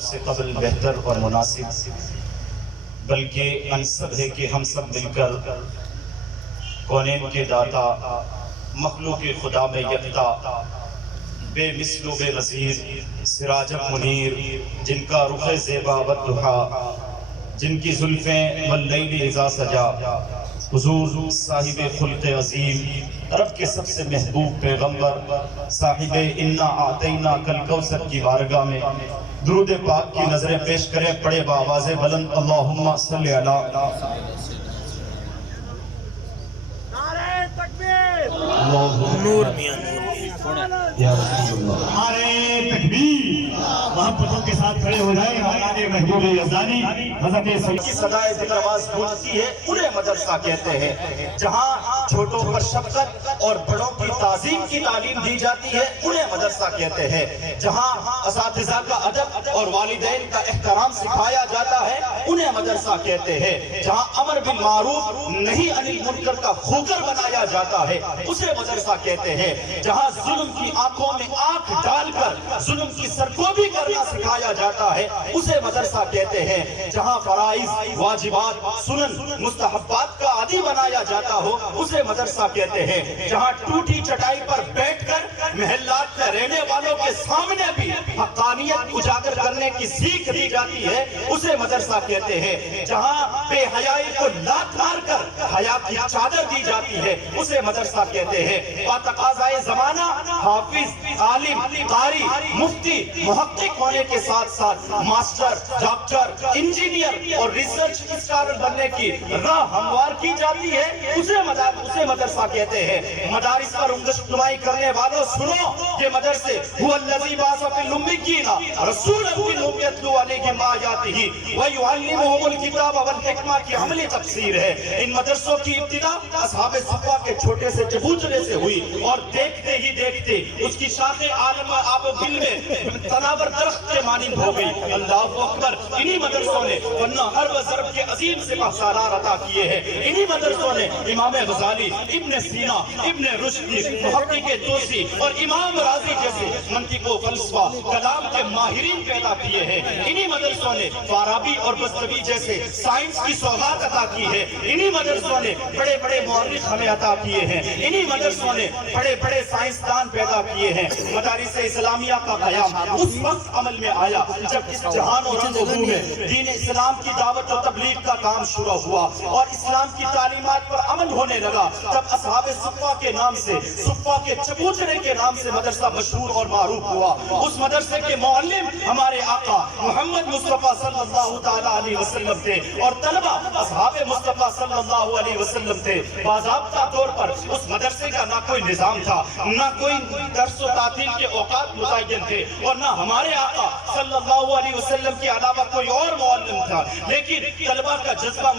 اس سے قبل بہتر اور مناسب بلکہ انسب ہے کہ ہم سب مل کر کونین کے داتا مخلوق خدا میں یکتا بے مثل و بے نظیر سراج منیر جن کا رخ زیبا والضحیٰ جن کی زلفیں واللیل اذا سجا حضور صاحب خلق عظیم رب کے سب سے محبوب پیغمبر صاحب انا اعطینا کالکوثر کی بارگاہ میں درود پاک کی نظریں پیش کریں پڑے بآواز بلند اللہم صلی علی نعرہ تکبیر نور میاں یا رسول اللہ نعرہ تکبیر محبتوں کے ساتھ کھڑے ہو جائیں ہمارے محبوب یزدانی حضرت کی صدائے دل آواز گونجتی ہے انہیں مدرسہ کہتے ہیں جہاں چھوٹوں پر شفقت اور بڑوں کی تعظیم کی تعلیم دی جاتی ہے انہیں مدرسہ کہتے ہیں جہاں اساتذہ کا ادب اور والدین کا احترام سکھایا جاتا ہے انہیں مدرسہ کہتے ہیں جہاں امر بالمعروف نہیں عن المنکر کا خوگر بنایا جاتا ہے اسے مدرسہ کہتے ہیں جہاں ظلم کی آنکھوں میں آنکھ ڈال کر ظلم کی سرکوبی کرنا سکھایا جاتا ہے اسے مدرسہ کہتے ہیں جہاں فرائض واجبات سنن مستحبات کا عادی بنایا جاتا ہو اسے مدرسہ کہتے ہیں جہاں ٹوٹی چٹائی پر بیٹھ کر محلات میں رہنے والوں کے سامنے بھی حقانیت اجاگر کرنے کی سیکھ دی جاتی ہے اسے مدرسہ کہتے ہیں جہاں بے حیائی کو لات مار کر حیا کی چادر دی جاتی ہے اسے مدرسہ کہتے ہیں تقاضائے زمانہ حافظ عالم قاری مفتی محقق ہونے کے ساتھ ساتھ ماسٹر ڈاکٹر انجینئر اور ریسرچ اسکالر بننے کی راہ ہموار کی جاتی ہے اسے مدرسہ کہتے ہیں مدارس پر رہنمائی کرنے والوں سنو یہ مدرسے هو الذی بعث فی الامیین رسولا منهم یتلو علیہم آیاتہ ویعلمهم الکتاب والحکمہ کی عملی تفسیر ہے ان مدرسوں کی ابتدا اصحاب صفا کے چھوٹے سے چبوترے سے ہوئی اور دیکھتے ہی دیکھتے اس کی شاخ عالم آب و گل میں تناور درخت کے مانند ہو گئی اللہ اکبر انہی مدرسوں نے ورنہ حرب ضرب کے عظیم سے سالار عطا کیے ہیں انہی مدرسوں نے امام غزالی ابن سینا ابن رشد محقق توسی اور امام راضی جیسے منطق و فلسفہ کلام کے ماہرین پیدا کیے ہیں انہی مدرسوں نے فارابی اور بستوی جیسے سائنس کی سوغات عطا کی ہے انہی مدرسوں نے بڑے بڑے مورخ ہمیں عطا کیے ہیں انہی مدرسوں نے بڑے بڑے سائنسدان پیدا کیے ہیں مدارس اسلامیہ کا قیام اس وقت عمل میں آیا جب اس جہان و رنگ و بو میں دین اسلام کی دعوت و تبلیغ کا کام شروع ہوا اور اسلام کی تعلیمات پر عمل ہونے لگا تب اصحاب صفا کے نام سے صفا کے چبوترے کے نام سے مدرسہ مشہور اور معروف ہوا اس مدرسے کے معلم ہمارے آقا محمد مصطفیٰ صلی اللہ تعالیٰ علیہ وسلم تھے اور طلبہ اصحاب مصطفیٰ صلی اللہ علیہ وسلم تھے باضابطہ طور پر اس مدرسے کا نہ کوئی نظام تھا نہ کوئی درس و تعطیل کے اوقات متعین تھے اور نہ ہمارے آقا صلی اللہ علیہ وسلم کے علاوہ کوئی اور معلم تھا لیکن طلبہ کا جذبہ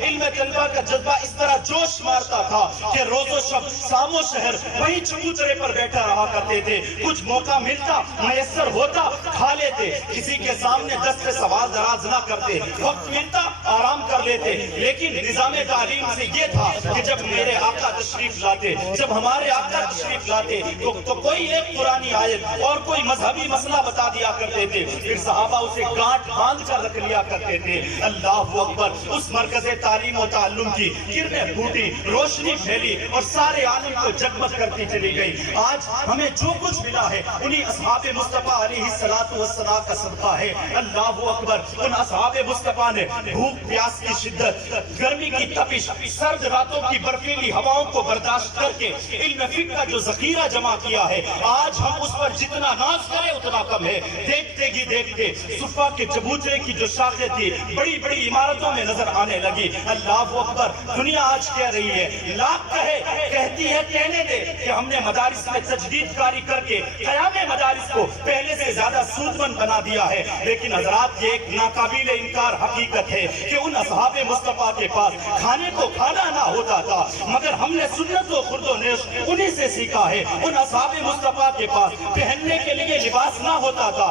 علم طلبہ کا جذبہ اس طرح جوش مارتا تھا کہ روز و شب سام و شہر وہی چبوترے پر بیٹھا رہا کرتے تھے کچھ موقع ملتا میسر ہوتا کھا لیتے کسی کے سامنے دست سے سوال دراز نہ کرتے وقت ملتا آرام کر لیتے لیکن نظام تعلیم سے یہ تھا کہ جب میرے آقا تشریف لاتے جب ہمارے آقا تشریف لاتے تو کوئی ایک قرآنی آیت اور کوئی مذہبی مسئلہ بتا دیا کرتے تھے پھر صحابہ اسے گانٹھ باندھ کر رکھ لیا کرتے تھے اللہ اکبر اس مرکز تعلیم و تعلم کی کرنیں پھوٹی روشنی پھیلی اور سارے عالم کو جگمگ کرتی چلی گئی آج ہمیں جو کچھ ملا ہے انہی اصحاب مصطفیٰ علیہ السلام کا صدقہ ہے اللہ اکبر ان اصحاب مصطفیٰ نے بھوک پیاس کی شدت گرمی کی تپش سرد راتوں کی برفیلی ہواؤں کو برداشت کر کے علم فقہ کا جو ذخیرہ جمع کیا ہے آج ہم اس پر جتنا ناز کریں اتنا کم ہے دیکھتے ہی دیکھتے صفا کے چبوترے کی جو شاخیں تھی بڑی بڑی عمارتوں میں نظر آنے لگی اللہ اکبر دنیا آج کہہ رہی ہے لاکھ کہتی ہے کہنے دے کہ ہم نے مدارس میں تجدید کاری کر کے قیام مدارس کو پہلے سے زیادہ سودمند بنا دیا ہے لیکن حضرات یہ ایک ناقابل انکار حقیقت ہے کہ ان اصحاب مصطفیٰ کے پاس کھانے کو کھانا نہ ہوتا تھا مگر ہم نے سنت و خرد و نیش انہی سے سیکھا ہے ان اصحاب مصطفیٰ کے پاس پہننے کے لیے لباس نہ ہوتا تھا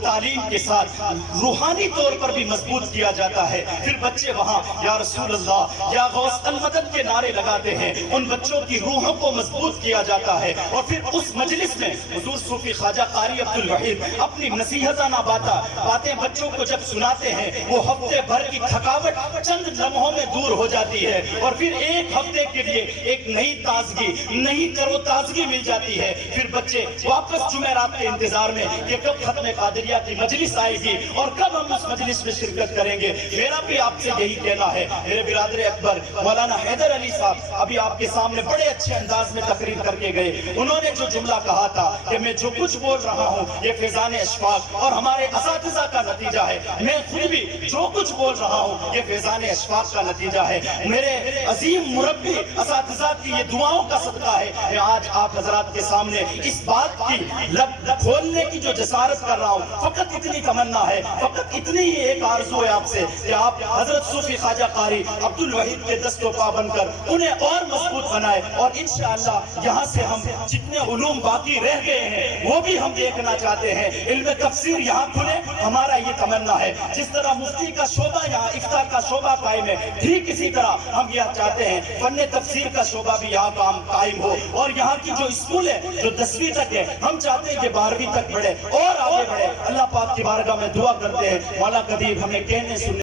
تعلیم کے ساتھ روحانی طور پر بھی مضبوط کیا جاتا ہے. پھر بچے وہاں یا رسول اللہ یا غوث المدد کے نعرے لگاتے ہیں. ان بچوں کی روحوں کو مضبوط کیا جاتا ہے. اور پھر اس مجلس میں حضور صوفی خواجہ قاری عبد الوحید اپنی نصیحتانہ باتیں بچوں کو جب سناتے ہیں وہ ہفتے بھر کی تھکاوٹ چند لمحوں میں دور ہو جاتی ہے. اور پھر ایک ہفتے کے لیے ایک نئی تازگی, نئی تر و تازگی مل جاتی ہے. پھر بچے واپس جمعرات کے انتظار میں کہ کب ختم قادریہ کی مجلس آئے گی اور کب ہم اس مجلس میں شرکت کریں گے. میرا بھی آپ سے یہی کہنا ہے. میرے برادر اکبر مولانا حیدر علی صاحب ابھی آپ کے سامنے بڑے اچھے انداز میں تقریر کر کے گئے. انہوں نے جو جملہ کہا تھا کہ میں جو کچھ بول رہا ہوں یہ فیضان اشفاق اور ہمارے اساتذہ کا نتیجہ ہے. میں خود بھی جو کچھ بول رہا ہوں یہ فیضان اشفاق کا نتیجہ ہے. میرے عظیم مربی اساتذہ کی یہ دعاؤں کا صدقہ ہے میں آج آپ حضرات کے سامنے اس بات کی لب کھولنے کی جو جسارت کر رہا ہوں. فقط اتنی تمنا ہے, فقط اتنی ہی ایک آرزو ہے آپ سے کہ آپ حضرت صوفی خواجہ قاری عبد الوحید کے دست و پا بن کر انہیں اور مضبوط بنائے. اور انشاءاللہ یہاں سے ہم جتنے علوم باقی رہ گئے ہیں وہ بھی ہم دیکھنا چاہتے ہیں. علم تفسیر یہاں کھلے, ہمارا یہ تمنا ہے. جس طرح مفتی کا شعبہ یہاں افتاء کا شعبہ قائم ہے, ٹھیک اسی طرح ہم یہ چاہتے ہیں فن تفسیر کا شعبہ بھی یہاں قائم ہو. اور یہاں کی جو اسکول ہے جو 10ویں تک ہے ہم چاہتے ہیں کہ 12ویں تک بڑھے اور آگے بڑھے. اللہ پاک کی بارگاہ میں دعا کرتے ہیں مولا قدیر ہمیں کہنے سننے